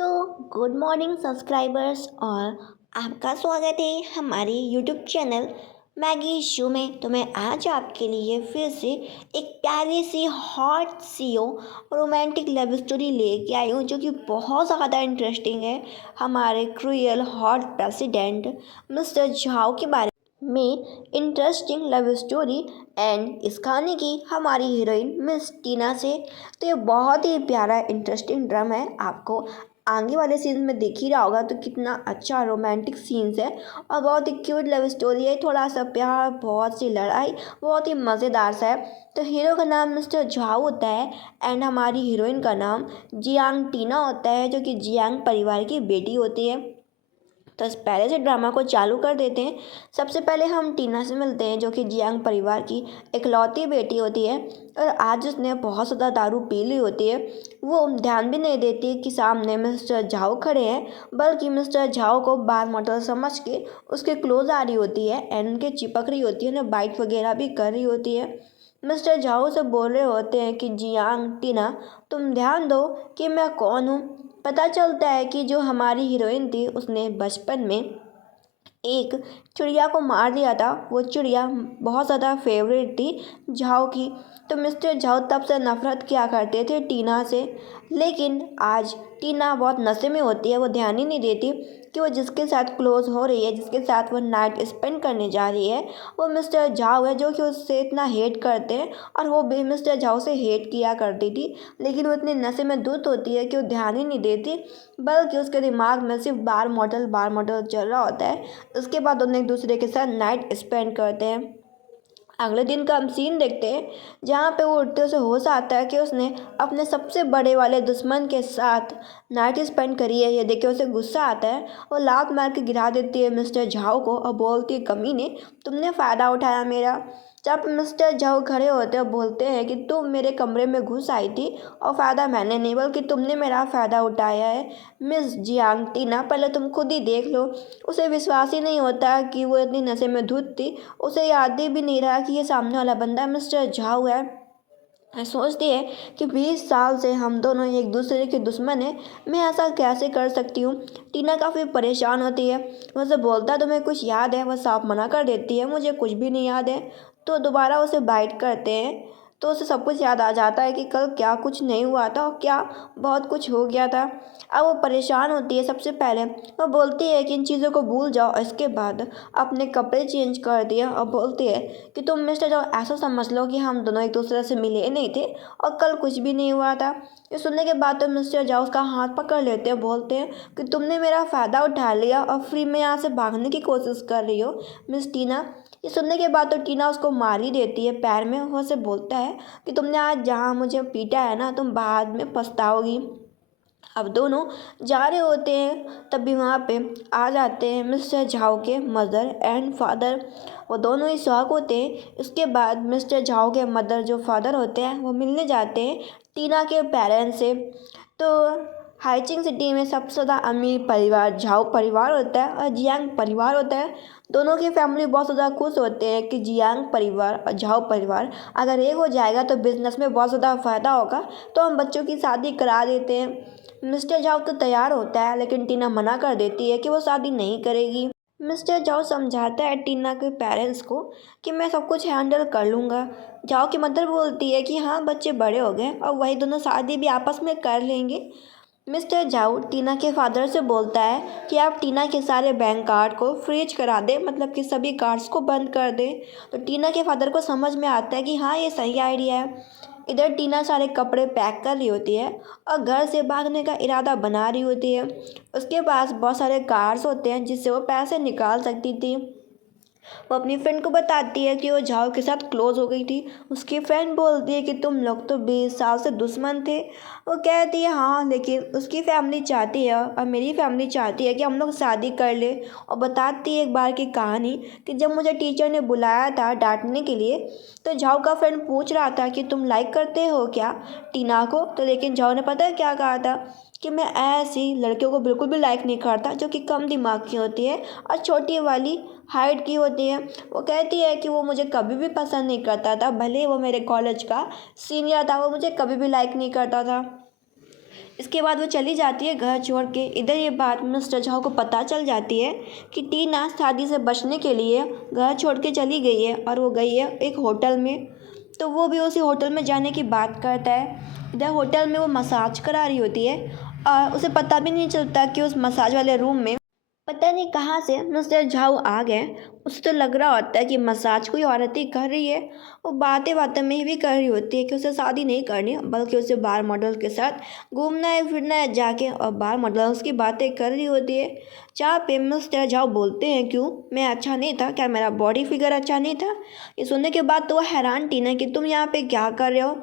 तो good morning subscribers और आपका स्वागत है हमारे यूट्यूब चैनल मैगी शो में। तो मैं आज आपके लिए फिर से एक प्यारी सी हॉट सीओ रोमांटिक लव स्टोरी लेके आई हूँ जो कि बहुत ज़्यादा इंटरेस्टिंग है। हमारे cruel hot president mister Zhao के बारे में इंटरेस्टिंग लव स्टोरी एंड इस कहानी की हमारी हीरोइन मिस टीना से। तो ये बहुत ही प्यारा इंटरेस्टिंग ड्रामा है। आपको आगे वाले सीन में देख ही रहा होगा तो कितना अच्छा रोमांटिक सीन्स है और बहुत ही क्यूट लव स्टोरी है। थोड़ा सा प्यार, बहुत सी लड़ाई, बहुत ही मज़ेदार सा है। तो हीरो का नाम मिस्टर झाओ होता है एंड हमारी हीरोइन का नाम जियांग टीना होता है जो कि जियांग परिवार की बेटी होती है। तो इस पहले से ड्रामा को चालू कर देते हैं। सबसे पहले हम टीना से मिलते हैं जो कि जियांग परिवार की इकलौती बेटी होती है और आज उसने बहुत ज़्यादा दारू पी ली होती है। वो ध्यान भी नहीं देती कि सामने मिस्टर झाओ खड़े हैं, बल्कि मिस्टर झाओ को बार मॉडल समझ के उसके क्लोज आ रही होती है एंड उनके चिपक रही होती है, उन्हें बाइट वगैरह भी कर रही होती है। मिस्टर झाओ से बोल रहे होते हैं कि जियांग टीना, तुम ध्यान दो कि मैं कौन हूँ। पता चलता है कि जो हमारी हीरोइन थी उसने बचपन में एक चिड़िया को मार दिया था। वो चिड़िया बहुत ज़्यादा फेवरेट थी झाओ की। तो मिस्टर झाओ तब से नफरत किया करते थे टीना से। लेकिन आज टीना बहुत नशे में होती है, वो ध्यान ही नहीं देती कि वो जिसके साथ क्लोज हो रही है, जिसके साथ वो नाइट स्पेंड करने जा रही है, वो मिस्टर झाओ है जो कि उससे इतना हेट करते हैं और वो भी मिस्टर झाओ से हेट किया करती थी। लेकिन वो इतने नशे में धुत होती है कि वो ध्यान ही नहीं देती, बल्कि उसके दिमाग में सिर्फ बार मॉडल चल रहा होता है। उसके बाद दोनों एक दूसरे के साथ नाइट स्पेंड करते हैं। अगले दिन का हम सीन देखते हैं जहाँ पे वो उठते उसे होश आता है कि उसने अपने सबसे बड़े वाले दुश्मन के साथ नाइट स्पेंड करी है। ये देख के उसे गुस्सा आता है और लात मार के गिरा देती है मिस्टर झाओ को और बोलती है, कमीने, तुमने फ़ायदा उठाया मेरा। जब मिस्टर झाओ खड़े होते हैं बोलते हैं कि तुम मेरे कमरे में घुस आई थी और फ़ायदा मैंने नहीं बल्कि तुमने मेरा फ़ायदा उठाया है। मिस जियांग टीना, पहले तुम खुद ही देख लो। उसे विश्वास ही नहीं होता कि वो इतनी नशे में धुत थी। उसे याद ही भी नहीं रहा कि ये सामने वाला बंदा मिस्टर झाओ है। सोचती है कि 20 साल से हम दोनों एक दूसरे के दुश्मन हैं, मैं ऐसा कैसे कर सकती हूँ। टीना काफ़ी परेशान होती है। वो उसे बोलता है तुम्हें कुछ याद है, वह साफ मना कर देती है मुझे कुछ भी नहीं याद है। तो दोबारा उसे बाइट करते हैं तो उसे सब कुछ याद आ जाता है कि कल क्या कुछ नहीं हुआ था और क्या बहुत कुछ हो गया था। अब वो परेशान होती है। सबसे पहले वो बोलती है कि इन चीज़ों को भूल जाओ। इसके बाद अपने कपड़े चेंज कर दिए और बोलती है कि तुम मिस्टर जाओ, ऐसा समझ लो कि हम दोनों एक दूसरे से मिले नहीं थे और कल कुछ भी नहीं हुआ था। ये सुनने के बाद तो मिस्टर जाओ उसका हाथ पकड़ लेते हैं, बोलते हैं कि तुमने मेरा फ़ायदा उठा लिया और फ्री में यहाँ से भागने की कोशिश कर रही हो मिस टीना। ये सुनने के बाद तो टीना उसको मार ही देती है पैर में। वो से बोलता है कि तुमने आज जहाँ मुझे पीटा है ना, तुम बाद में पछताओगी। अब दोनों जा रहे होते हैं तभी वहाँ पे आ जाते हैं मिस्टर झाओ के मदर एंड फादर। वो दोनों ही शॉक होते हैं। इसके बाद मिस्टर झाओ के मदर जो फादर होते हैं वो मिलने जाते हैं टीना के पेरेंट्स से। तो हाइचिंग सिटी में सबसे ज़्यादा अमीर परिवार झाओ परिवार होता है और जियांग परिवार होता है। दोनों की फैमिली बहुत ज़्यादा खुश होते हैं कि जियांग परिवार और झाओ परिवार अगर एक हो जाएगा तो बिज़नेस में बहुत ज़्यादा फ़ायदा होगा, तो हम बच्चों की शादी करा देते हैं। मिस्टर झाओ तो तैयार होता है लेकिन टीना मना कर देती है कि वो शादी नहीं करेगी। मिस्टर झाओ समझाता है टीना के पेरेंट्स को कि मैं सब कुछ हैंडल कर लूँगा। झाओ की मदर बोलती है कि हाँ, बच्चे बड़े हो गए और वही दोनों शादी भी आपस में कर लेंगे। मिस्टर झाओ टीना के फादर से बोलता है कि आप टीना के सारे बैंक कार्ड को फ्रीज करा दें, मतलब कि सभी कार्ड्स को बंद कर दें। तो टीना के फादर को समझ में आता है कि हाँ, ये सही आइडिया है। इधर टीना सारे कपड़े पैक कर रही होती है और घर से भागने का इरादा बना रही होती है। उसके पास बहुत सारे कार्ड्स होते हैं जिससे वो पैसे निकाल सकती थी। वो अपनी फ्रेंड को बताती है कि वो झाओ के साथ क्लोज हो गई थी। उसकी फ्रेंड बोलती है कि तुम लोग तो 20 साल से दुश्मन थे। वो कहती है हाँ, लेकिन उसकी फैमिली चाहती है और मेरी फैमिली चाहती है कि हम लोग शादी कर ले। और बताती है एक बार की कहानी कि जब मुझे टीचर ने बुलाया था डांटने के लिए, तो झाओ का फ्रेंड पूछ रहा था कि तुम लाइक करते हो क्या टीना को। तो लेकिन झाओ ने पता है क्या कहा था कि मैं ऐसी लड़कियों को बिल्कुल भी लाइक नहीं करता जो कि कम दिमाग की होती है और छोटी वाली हाइट की होती है। वो कहती है कि वो मुझे कभी भी पसंद नहीं करता था, भले ही वो मेरे कॉलेज का सीनियर था, वो मुझे कभी भी लाइक नहीं करता था। इसके बाद वो चली जाती है घर छोड़ के। इधर ये बात मिस्टर झाओ को पता चल जाती है कि टीना शादी से बचने के लिए घर छोड़ के चली गई है और वो गई है एक होटल में। तो वो भी उसी होटल में जाने की बात करता है। इधर होटल में वो मसाज करा रही होती है और उसे पता भी नहीं चलता कि उस मसाज वाले रूम में पता नहीं कहाँ से मिस्टर झाऊ आ गए। उसे तो लग रहा होता है कि मसाज कोई औरत ही कर रही है। वो बातें बातें में भी कर रही होती है कि उसे शादी नहीं करनी, बल्कि उसे बार मॉडल के साथ घूमना है फिरना है जाके, और बार मॉडल्स की बातें कर रही होती है। जहाँ पे मिस्टर झाऊ बोलते हैं क्यों मैं अच्छा नहीं था, क्या मेरा बॉडी फिगर अच्छा नहीं था। ये सुनने के बाद तो वो हैरान टीना कि तुम यहाँ पे क्या कर रहे हो।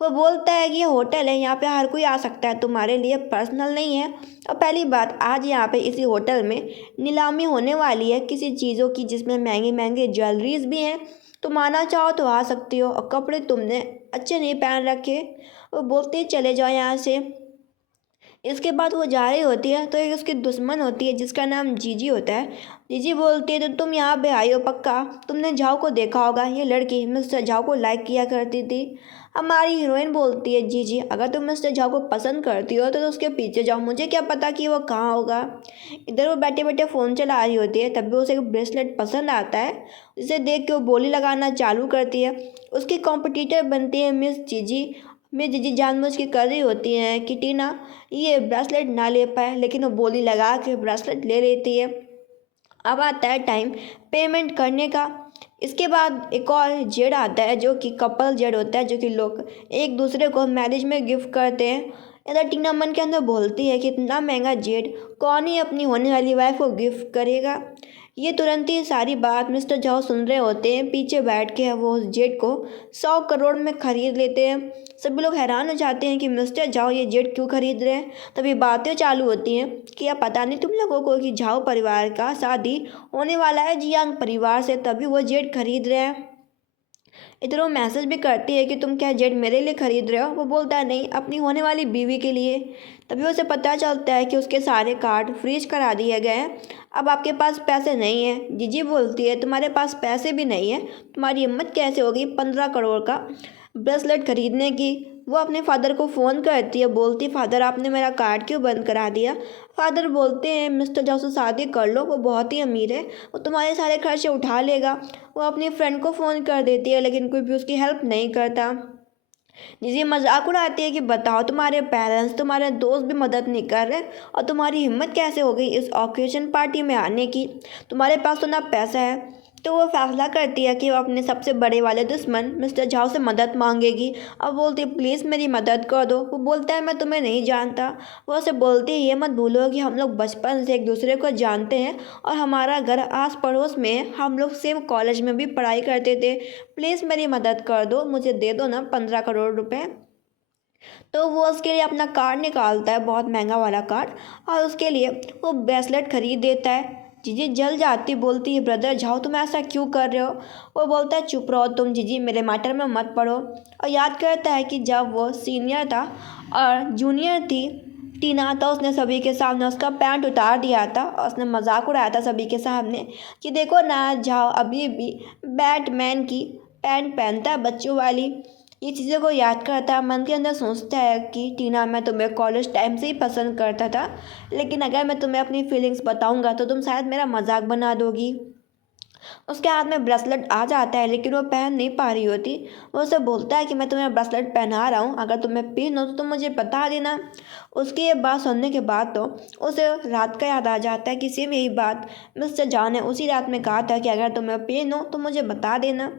वो बोलता है कि ये होटल है, यहाँ पे हर कोई आ सकता है, तुम्हारे लिए पर्सनल नहीं है। और पहली बात, आज यहाँ पे इसी होटल में नीलामी होने वाली है किसी चीज़ों की, जिसमें महंगी महंगी ज्वेलरीज भी हैं। तुम आना चाहो तो आ सकती हो, और कपड़े तुमने अच्छे नहीं पहन रखे। वो बोलते ही चले जाओ यहाँ से। इसके बाद वो जा रही होती है तो एक उसकी दुश्मन होती है जिसका नाम जीजी होता है। जीजी बोलती है तो तुम यहाँ पे आई हो पक्का, तुमने झाओ को देखा होगा, ये लड़की मिस्टर झाओ को लाइक किया करती थी। हमारी हीरोइन बोलती है जीजी अगर तुम मिस्टर झाओ को पसंद करती हो तो उसके पीछे जाओ, मुझे क्या पता कि वो कहाँ होगा। इधर वो बैठे बैठे फ़ोन चला रही होती है, तभी उसे एक ब्रेसलेट पसंद आता है। जिसे देख के वो बोली लगाना चालू करती है। उसकी कॉम्पिटिटर बनती है मिस जीजी। मिस जीजी जानबूझ के कर रही होती हैं कि टीना ये ब्रेसलेट ना ले पाए, लेकिन वो बोली लगा के ब्रेसलेट ले लेती है। अब आता है टाइम पेमेंट करने का। इसके बाद एक और जेड आता है जो कि कपल जेड होता है, जो कि लोग एक दूसरे को मैरिज में गिफ्ट करते हैं। इधर टीना मन के अंदर बोलती है कि इतना महंगा जेड कौन ही अपनी होने वाली वाइफ को गिफ्ट करेगा। ये तुरंत ही सारी बात मिस्टर झाओ सुन रहे होते हैं। पीछे बैठ के वो उस जेट को 100 करोड़ में खरीद लेते हैं। सभी लोग हैरान हो जाते हैं कि मिस्टर झाओ ये जेट क्यों खरीद रहे हैं। तभी बातें चालू होती हैं कि अब पता नहीं तुम लोगों को कि झाओ परिवार का शादी होने वाला है जियांग परिवार से, तभी वो जेट खरीद रहे हैं। इधर वो मैसेज भी करती है कि तुम क्या जेट मेरे लिए खरीद रहे हो। वो बोलता है नहीं, अपनी होने वाली बीवी के लिए। तभी उसे पता चलता है कि उसके सारे कार्ड फ्रीज करा दिए गए हैं। अब आपके पास पैसे नहीं है। जीजी बोलती है तुम्हारे पास पैसे भी नहीं है, तुम्हारी हिम्मत कैसे होगी 15 करोड़ का ब्रेसलेट खरीदने की। वो अपने फादर को फ़ोन करती है, बोलती फादर आपने मेरा कार्ड क्यों बंद करा दिया। फादर बोलते हैं मिस्टर जाओ से शादी कर लो, वो बहुत ही अमीर है, वो तुम्हारे सारे खर्चे उठा लेगा। वो अपनी फ्रेंड को फ़ोन कर देती है, लेकिन कोई भी उसकी हेल्प नहीं करता। जिसे मजाक उड़ाती है कि बताओ तुम्हारे पेरेंट्स तुम्हारे दोस्त भी मदद नहीं कर रहे, और तुम्हारी हिम्मत कैसे हो गई इस ऑकेशन पार्टी में आने की, तुम्हारे पास तो ना पैसा है। तो वो फैसला करती है कि वो अपने सबसे बड़े वाले दुश्मन मिस्टर झाओ से मदद मांगेगी। अब बोलती है प्लीज़ मेरी मदद कर दो। वो बोलता है मैं तुम्हें नहीं जानता। वो उसे बोलती है ये मत भूलो कि हम लोग बचपन से एक दूसरे को जानते हैं, और हमारा घर आस पड़ोस में है, हम लोग सेम कॉलेज में भी पढ़ाई करते थे। प्लीज़ मेरी मदद कर दो, मुझे दे दो ना 15 करोड़ रुपए। तो वो उसके लिए अपना कार्ड निकालता है, बहुत महंगा वाला कार्ड, और उसके लिए वो ब्रेसलेट खरीद देता है। जीजी जल जाती, बोलती है ब्रदर जाओ तुम ऐसा क्यों कर रहे हो। वो बोलता है चुप रहो तुम जीजी, मेरे मैटर में मत पड़ो। और याद करता है कि जब वो सीनियर था और जूनियर थी टीना, तो उसने सभी के सामने उसका पैंट उतार दिया था, और उसने मजाक उड़ाया था सभी के सामने कि देखो ना जाओ अभी भी बैटमैन की पैंट पहनता है बच्चों वाली। ये चीज़ों को याद करता है, मन के अंदर सोचता है कि टीना मैं तुम्हें कॉलेज टाइम से ही पसंद करता था, लेकिन अगर मैं तुम्हें अपनी फीलिंग्स बताऊंगा तो तुम शायद मेरा मजाक बना दोगी। उसके हाथ में ब्रेसलेट आ जाता है, लेकिन वो पहन नहीं पा रही होती। वो उसे बोलता है कि मैं तुम्हें ब्रेसलेट पहना रहा हूँ, अगर तुम्हें पहनो तो तुम मुझे बता देना। उसकी ये बात सुनने के बाद तो उसे रात का याद आ जाता है कि सेम यही बात मिस्टर जॉन ने उसी रात में कहा था कि अगर तुम्हें पहनो तो मुझे बता देना।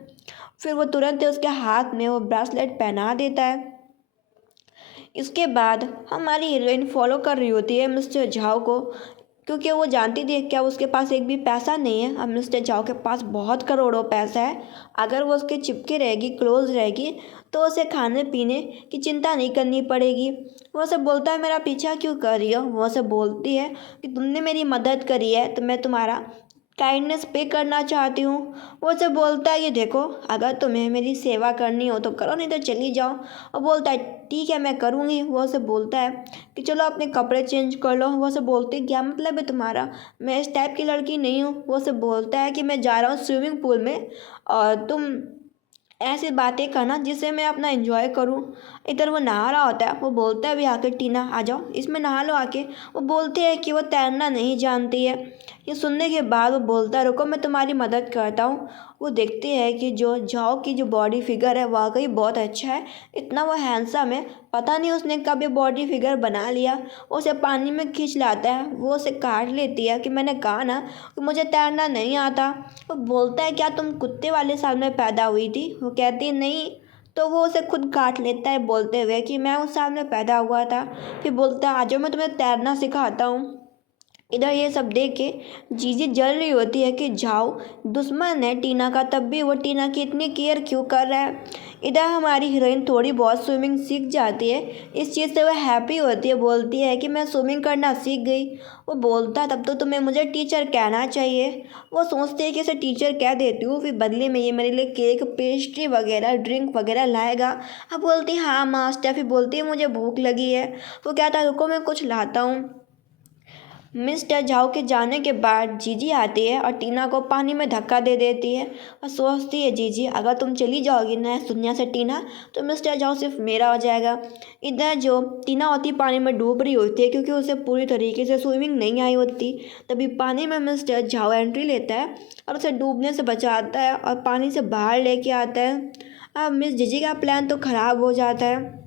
फिर वो तुरंत ही उसके हाथ में वो ब्रेसलेट पहना देता है। इसके बाद हमारी हीरोइन फॉलो कर रही होती है मिस्टर झाओ को, क्योंकि वो जानती थी क्या उसके पास एक भी पैसा नहीं है। अब मिस्टर झाओ के पास बहुत करोड़ों पैसा है। अगर वो उसके चिपके रहेगी, क्लोज रहेगी, तो उसे खाने पीने की चिंता नहीं करनी पड़ेगी। वो उसे बोलता है मेरा पीछा क्यों कर रही हो। वो उसे बोलती है कि तुमने मेरी मदद करी है तो मैं तुम्हारा काइंडनेस पे करना चाहती हूँ। वो उसे बोलता है कि देखो अगर तुम्हें मेरी सेवा करनी हो तो करो, नहीं तो चली जाओ। और बोलता है ठीक है मैं करूँगी। वो उसे बोलता है कि चलो अपने कपड़े चेंज कर लो। वो उसे बोलती है क्या मतलब है तुम्हारा, मैं इस टाइप की लड़की नहीं हूँ। वो उसे बोलता है कि मैं जा रहा हूँ स्विमिंग पूल में और तुम ऐसी बातें करना जिससे मैं अपना एंजॉय करूं। इधर वो नहा रहा होता है, वो बोलता है अभी आके टीना आ जाओ इसमें नहा लो आके। वो बोलते हैं कि वो तैरना नहीं जानती है। ये सुनने के बाद वो बोलता है रुको मैं तुम्हारी मदद करता हूँ। वो देखती है कि जो जाओ की जो बॉडी फिगर है वाकई बहुत अच्छा है, इतना वो हैंडसम है। पता नहीं उसने कब ये बॉडी फिगर बना लिया। वो उसे पानी में खींच लाता है, वो उसे काट लेती है कि मैंने कहा ना कि मुझे तैरना नहीं आता। वो बोलता है क्या तुम कुत्ते वाले साल में पैदा हुई थी? वो कहती है नहीं। तो वो उसे खुद काट लेता है बोलते हुए कि मैं उस साल में पैदा हुआ था। फिर बोलता है आज मैं तुम्हें तैरना सिखाता हूँ। इधर ये सब देख के जीजी जल रही होती है कि जाओ दुश्मन है टीना का तब भी वो टीना की इतनी केयर क्यों कर रहा है। इधर हमारी हीरोइन थोड़ी बहुत स्विमिंग सीख जाती है। इस चीज़ से वो हैप्पी होती है, बोलती है कि मैं स्विमिंग करना सीख गई। वो बोलता है तब तो तुम्हें मुझे टीचर कहना चाहिए। वो सोचती है कि इसे टीचर कह देती हूँ, फिर बदले में ये मेरे लिए केक पेस्ट्री वगैरह ड्रिंक वगैरह लाएगा। अब बोलती है हाँ मास्टर। फिर बोलती है मुझे भूख लगी है। वो कहता है रुको मैं कुछ लाता हूँ। मिस्टर झाओ के जाने के बाद जीजी आती है और टीना को पानी में धक्का दे देती है और सोचती है जीजी अगर तुम चली जाओगी ना इस दुनिया से टीना तो मिस्टर झाओ सिर्फ मेरा हो जाएगा। इधर जो टीना होती पानी में डूब रही होती है क्योंकि उसे पूरी तरीके से स्विमिंग नहीं आई होती। तभी पानी में मिस्टर झाओ एंट्री लेता है और उसे डूबने से बचाता है और पानी से बाहर लेके आता है। अब मिस जीजी का प्लान तो ख़राब हो जाता है।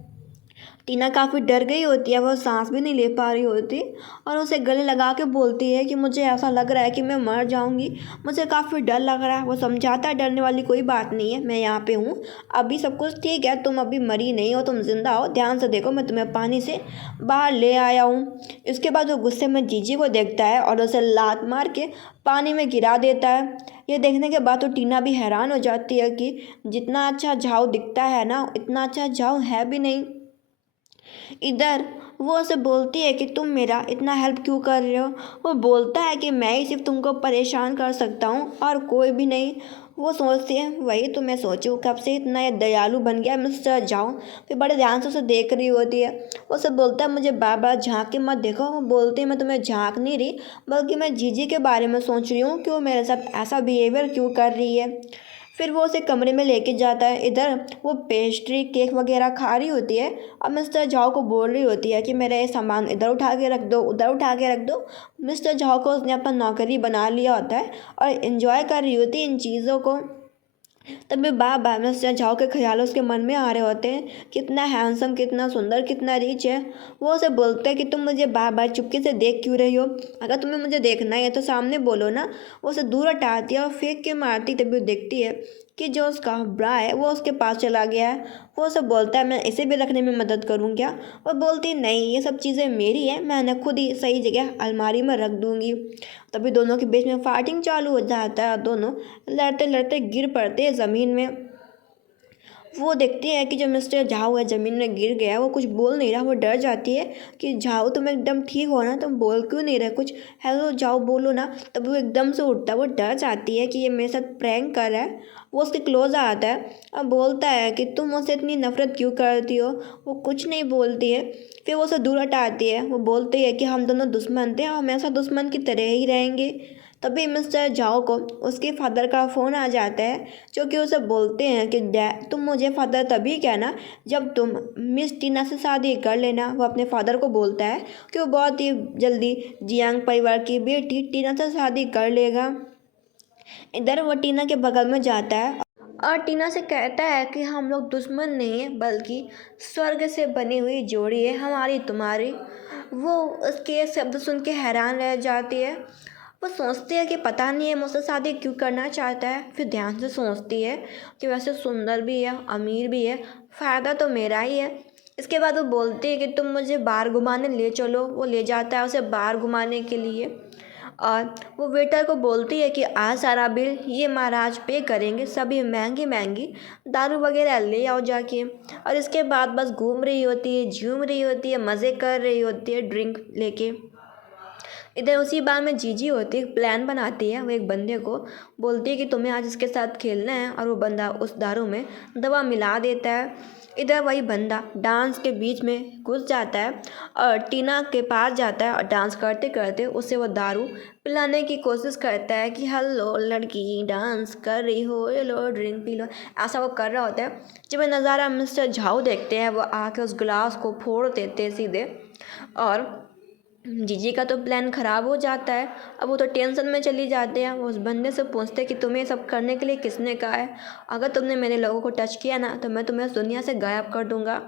टीना काफ़ी डर गई होती है, वो सांस भी नहीं ले पा रही होती और उसे गले लगा के बोलती है कि मुझे ऐसा लग रहा है कि मैं मर जाऊंगी, मुझे काफ़ी डर लग रहा है। वो समझाता है डरने वाली कोई बात नहीं है, मैं यहाँ पे हूँ, अभी सब कुछ ठीक है, तुम अभी मरी नहीं हो, तुम जिंदा हो, ध्यान से देखो मैं तुम्हें पानी से बाहर ले आया हूँ। इसके बाद वो गुस्से में जीजी को देखता है और उसे लात मार के पानी में गिरा देता है। ये देखने के बाद तो टीना भी हैरान हो जाती है कि जितना अच्छा झाव दिखता है ना इतना अच्छा झाव है भी नहीं। इधर वो उसे बोलती है कि तुम मेरा इतना हेल्प क्यों कर रहे हो। वो बोलता है कि मैं ही सिर्फ तुमको परेशान कर सकता हूँ और कोई भी नहीं। वो सोचती है वही तो मैं सोचूं कब से इतना ये दयालु बन गया मिस्टर जाओ। फिर बड़े ध्यान से उसे देख रही होती है। वो उसे बोलता है मुझे बार बार झाँक के मत देखो। वो बोलती है मैं तुम्हें झाँक नहीं रही बल्कि मैं जीजी के बारे में सोच रही हूँ कि वो मेरे साथ ऐसा बिहेवियर क्यों कर रही है। फिर वो उसे कमरे में लेके जाता है। इधर वो पेस्ट्री केक वगैरह खा रही होती है और मिस्टर झाओ को बोल रही होती है कि मेरा ये सामान इधर उठा के रख दो उधर उठा के रख दो। मिस्टर झाओ को उसने अपना नौकरी बना लिया होता है और एंजॉय कर रही होती है इन चीज़ों को। तभी बार बार मिस्टर झाओ के ख्याल उसके मन में आ रहे होते हैं कितना हैंडसम कितना सुंदर कितना रिच है। वो उसे बोलते हैं कि तुम मुझे बार बार चुपके से देख क्यों रही हो, अगर तुम्हें मुझे देखना है तो सामने बोलो ना। वो उसे दूर हटाती है और फेंक के मारती। तभी वो देखती है कि जो उसका ब्रा है वो उसके पास चला गया है। वो उसे बोलता है मैं इसे भी रखने में मदद करूँ क्या। वो बोलती है नहीं ये सब चीज़ें मेरी है, मैं इन्हें खुद ही सही जगह अलमारी में रख दूँगी। तभी दोनों के बीच में फाइटिंग चालू हो जाता है, दोनों लड़ते लड़ते गिर पड़ते हैं ज़मीन में। वो देखती है कि जो मिस्टर झाऊ है ज़मीन में गिर गया, वो कुछ बोल नहीं रहा। वो डर जाती है कि झाऊ तुम एकदम ठीक हो ना, तुम बोल क्यों नहीं रहे कुछ, हेलो झाऊ बोलो ना। तब वो एकदम से उठता है, वो डर जाती है कि ये मेरे साथ प्रैंक कर रहा है। वो उसके क्लोज आता है और बोलता है कि तुम मुझसे इतनी नफरत क्यों करती हो। वो कुछ नहीं बोलती है। फिर वो उसे दूर हटाती है। वो बोलती है कि हम दोनों दुश्मन थे और हमेशा दुश्मन की तरह ही रहेंगे। तभी मिस्टर जाओ को उसके फादर का फ़ोन आ जाता है जो कि उसे बोलते हैं कि डैड तुम मुझे फादर तभी कहना जब तुम मिस टीना से शादी कर लेना। वो अपने फादर को बोलता है कि वो बहुत ही जल्दी जियांग परिवार की बेटी टीना से शादी कर लेगा। इधर वो टीना के बगल में जाता है और टीना से कहता है कि हम लोग दुश्मन नहीं है बल्कि स्वर्ग से बनी हुई जोड़ी है हमारी तुम्हारी। वो उसके ये शब्द सुन के हैरान रह जाती है। वो सोचती है कि पता नहीं है मुझसे शादी क्यों करना चाहता है। फिर ध्यान से सोचती है कि वैसे सुंदर भी है अमीर भी है, फ़ायदा तो मेरा ही है। इसके बाद वो बोलती है कि तुम मुझे बाहर घुमाने ले चलो। वो ले जाता है उसे बाहर घुमाने के लिए और वो वेटर को बोलती है कि आज सारा बिल ये महाराज पे करेंगे, सभी महंगी महंगी दारू वगैरह ले आओ जाके। और इसके बाद बस घूम रही होती है झूम रही होती है मज़े कर रही होती है ड्रिंक लेके। इधर उसी बार में जीजी होती है, प्लान बनाती है। वो एक बंदे को बोलती है कि तुम्हें आज इसके साथ खेलना है और वो बंदा उस दारू में दवा मिला देता है। इधर वही बंदा डांस के बीच में घुस जाता है और टीना के पास जाता है और डांस करते करते उसे वो दारू पिलाने की कोशिश करता है कि हेलो लड़की डांस कर रही हो, ये लो ड्रिंक पी लो। ऐसा वो कर रहा होता है। जब ये नज़ारा मिस्टर झाऊ देखते हैं वो आके उस गिलास को फोड़ देते हैं सीधे। और जीजी का तो प्लान ख़राब हो जाता है। अब वो तो टेंशन में चली जाते हैं। वो उस बंदे से पूछते हैं कि तुम्हें ये सब करने के लिए किसने कहा है, अगर तुमने मेरे लोगों को टच किया ना तो मैं तुम्हें इस दुनिया से गायब कर दूंगा।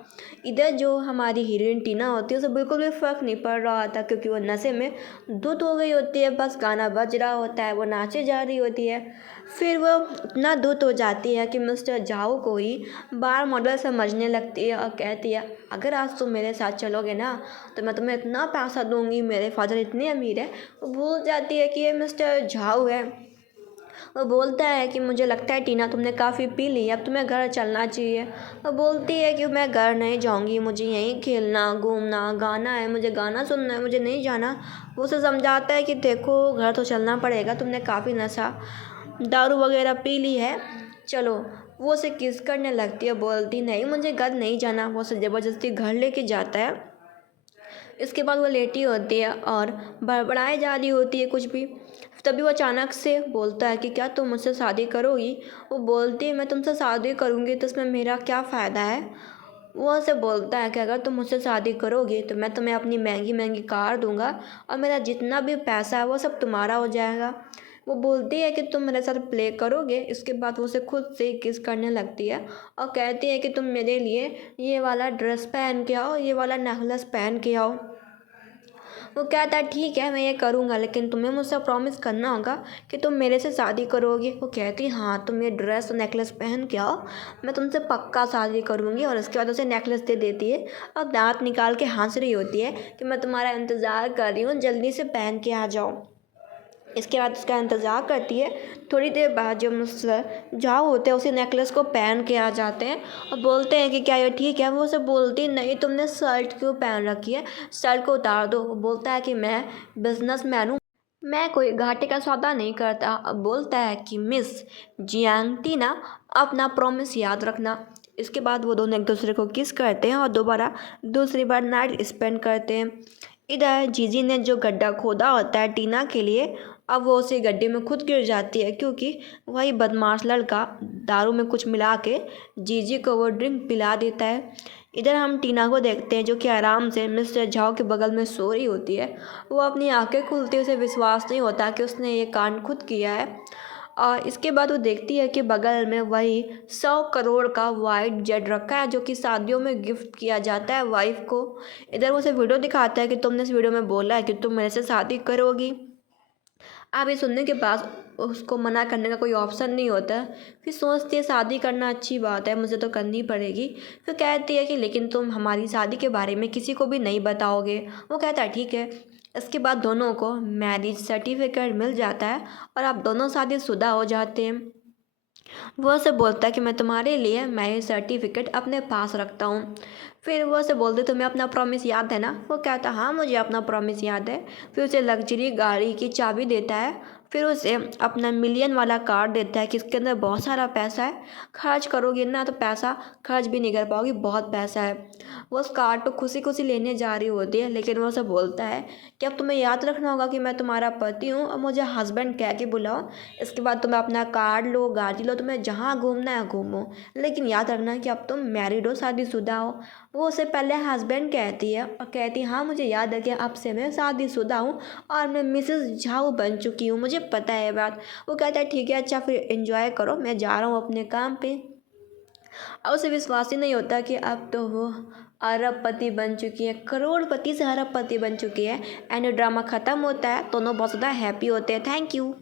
इधर जो हमारी हीरोइन टीना होती है उसे बिल्कुल भी फ़र्क नहीं पड़ रहा था, क्योंकि वो नशे में धुत हो गई होती है। बस गाना बज रहा होता है, वो नाचे जा रही होती है। फिर वो इतना धुत हो जाती है कि मिस्टर झाओ को ही बार मॉडल समझने लगती है और कहती है अगर आज तुम मेरे साथ चलोगे ना तो मैं तुम्हें इतना पैसा दूंगी, मेरे फादर इतने अमीर है। वो भूल जाती है कि ये मिस्टर झाऊ है। वो बोलता है कि मुझे लगता है टीना तुमने काफ़ी पी ली, अब तुम्हें घर चलना चाहिए। वो बोलती है कि मैं घर नहीं जाऊंगी, मुझे यहीं खेलना घूमना गाना है, मुझे गाना सुनना है, मुझे नहीं जाना। वो उसे समझाता है कि देखो घर तो चलना पड़ेगा, तुमने काफ़ी नशा दारू वगैरह पी ली है, चलो। वो उसे किस करने लगती है, बोलती नहीं मुझे घर नहीं जाना। वो उसे ज़बरदस्ती घर लेके जाता है। इसके बाद वो लेटी होती है और बड़बड़ाए जा रही होती है कुछ भी। तभी वो अचानक से बोलता है कि क्या तुम मुझसे शादी करोगी। वो बोलती है मैं तुमसे शादी करूँगी तो इसमें मेरा क्या फ़ायदा है। वो उसे बोलता है कि अगर तुम मुझसे शादी करोगी तो मैं तुम्हें अपनी महंगी महंगी कार दूंगा और मेरा जितना भी पैसा है वो सब तुम्हारा हो जाएगा। वो बोलती है कि तुम मेरे साथ प्ले करोगे। इसके बाद वो उसे खुद से किस करने लगती है और कहती है कि तुम मेरे लिए ये वाला ड्रेस पहन के आओ, ये वाला नेकलेस पहन के आओ। वो कहता है ठीक है मैं ये करूँगा, लेकिन तुम्हें मुझसे प्रॉमिस करना होगा कि तुम मेरे से शादी करोगी। वो कहती है हाँ तुम ये ड्रेस और नेकलेस पहन के आओ, मैं तुमसे पक्का शादी करूँगी। और उसके बाद उसे नेकलेस दे देती है और दांत निकाल के हंस रही होती है कि मैं तुम्हारा इंतज़ार कर रही हूँ, जल्दी से पहन के आ जाओ। इसके बाद उसका इंतज़ार करती है। थोड़ी देर बाद जो मिस्टर जाओ होते हैं उसी नेकलेस को पहन के आ जाते हैं और बोलते हैं कि क्या ये ठीक है। वो उसे बोलती नहीं तुमने शर्ट क्यों पहन रखी है, शर्ट को उतार दो। वो बोलता है कि मैं बिजनेसमैन हूँ, मैं कोई घाटे का सौदा नहीं करता। अब बोलता है कि मिस जियांग टीना अपना प्रॉमिस याद रखना। इसके बाद वो दोनों एक दूसरे को किस करते हैं और दोबारा दूसरी बार नाइट स्पेंड करते हैं। इधर जीजी ने जो गड्ढा खोदा होता है टीना के लिए, अब वो उसी गड्ढे में खुद गिर जाती है, क्योंकि वही बदमाश लड़का दारू में कुछ मिला के जीजी को वो ड्रिंक पिला देता है। इधर हम टीना को देखते हैं जो कि आराम से मिस्टर झाओ के बगल में सो रही होती है। वो अपनी आंखें खुलती उसे विश्वास नहीं होता कि उसने ये कांड खुद किया है। और इसके बाद वो देखती है कि बगल में वही 100 करोड़ का वाइट जेट रखा है जो कि शादियों में गिफ्ट किया जाता है वाइफ को। इधर वो उसे वीडियो दिखाता है कि तुमने इस वीडियो में बोला है कि तुम मेरे से शादी करोगी। अब ये सुनने के बाद उसको मना करने का कोई ऑप्शन नहीं होता। फिर सोचती है शादी करना अच्छी बात है, मुझे तो करनी पड़ेगी। फिर कहती है कि लेकिन तुम हमारी शादी के बारे में किसी को भी नहीं बताओगे। वो कहता है ठीक है। इसके बाद दोनों को मैरिज सर्टिफिकेट मिल जाता है और अब दोनों शादीशुदा हो जाते हैं। वो उसे बोलता है कि मैं तुम्हारे लिए मैरिज सर्टिफिकेट अपने पास रखता हूँ। फिर वो उसे बोलते तुम्हें अपना प्रॉमिस याद है ना। वो कहता हाँ मुझे अपना प्रॉमिस याद है। फिर उसे लग्जरी गाड़ी की चाबी देता है। फिर उसे अपना मिलियन वाला कार्ड देता है कि इसके अंदर बहुत सारा पैसा है, खर्च करोगी ना तो पैसा खर्च भी नहीं कर पाओगी, बहुत पैसा है। वो उस कार्ड को खुशी खुशी लेने जा रही होती है, लेकिन वो उसे बोलता है कि अब तुम्हें याद रखना होगा कि मैं तुम्हारा पति हूँ और मुझे हस्बैंड कह के बुलाओ। इसके बाद तुम्हें अपना कार्ड लो, गाड़ी लो, तुम्हें जहाँ घूमना है घूमो, लेकिन याद रखना कि अब तुम मैरिड हो, शादीशुदा हो। वो उसे पहले हस्बैंड कहती है और कहती है हाँ मुझे याद है कि अब से मैं शादीशुदा हूँ और मैं मिसेस झाऊ बन चुकी हूँ, मुझे पता है बात। वो कहता है ठीक है अच्छा फिर एंजॉय करो, मैं जा रहा हूँ अपने काम पे। और उसे विश्वास ही नहीं होता कि अब तो वो अरबपति बन चुकी है, करोड़पति से अरबपति बन चुकी है। एंड ड्रामा ख़त्म होता है, दोनों बहुत ज़्यादा हैप्पी होते हैं। Thank you.